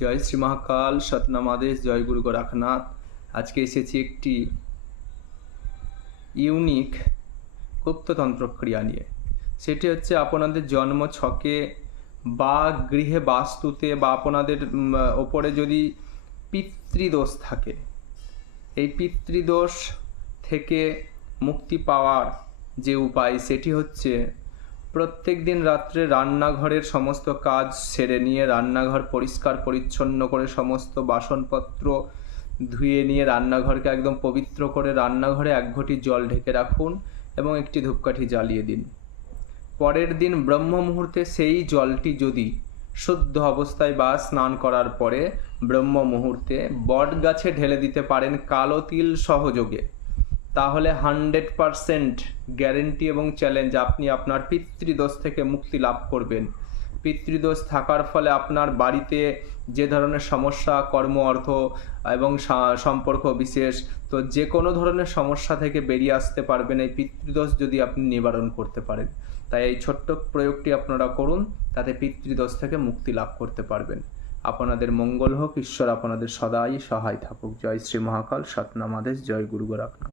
জয় শ্রী মহাকাল, সতনাম আদেশ, জয় গুরু গোরখনাথ। আজকে এসেছি একটি ইউনিক গুপ্ততন্ত্র ক্রিয়া নিয়ে। সেটি হচ্ছে আপনাদের জন্ম ছকে বা গৃহে বাস্তুতে বা আপনাদের ওপরে যদি পিতৃদোষ থাকে, এই পিতৃদোষ থেকে মুক্তি পাওয়ার যে উপায় সেটি হচ্ছে প্রত্যেক দিন রাত্রে রান্নাঘরের সমস্ত কাজ সেরে নিয়ে রান্নাঘর পরিষ্কার পরিচ্ছন্ন করে সমস্ত বাসনপত্র ধুয়ে নিয়ে রান্নাঘরকে একদম পবিত্র করে রান্নাঘরে 1 ঘটি জল ঢেকে রাখুন এবং একটি ধূপকাঠি জ্বালিয়ে দিন। পরের দিন ব্রহ্ম মুহূর্তে সেই জলটি যদি শুদ্ধ অবস্থায় বা স্নান করার পরে ব্রহ্ম মুহূর্তে বট গাছে ঢেলে দিতে পারেন কালো তিল সহযোগে, তাহলে 100% গ্যারেন্টি এবং চ্যালেঞ্জ আপনি আপনার পিতৃদোষ থেকে মুক্তি লাভ করবেন। পিতৃদোষ থাকার ফলে আপনার বাড়িতে যে ধরনের সমস্যা, কর্ম, অর্থ এবং সম্পর্ক বিশেষ, তো যে কোনো ধরনের সমস্যা থেকে বেরিয়ে আসতে পারবেন এই পিতৃদোষ যদি আপনি নিবারণ করতে পারেন। তাই এই ছোট্ট প্রয়োগটি আপনারা করুন, তাতে পিতৃদোষ থেকে মুক্তি লাভ করতে পারবেন। আপনাদের মঙ্গল হোক, ঈশ্বর আপনাদের সদাই সহায় থাকুক। জয় শ্রী মহাকাল, সতনাম আদেশ, জয় গুরু গোরখনাথ।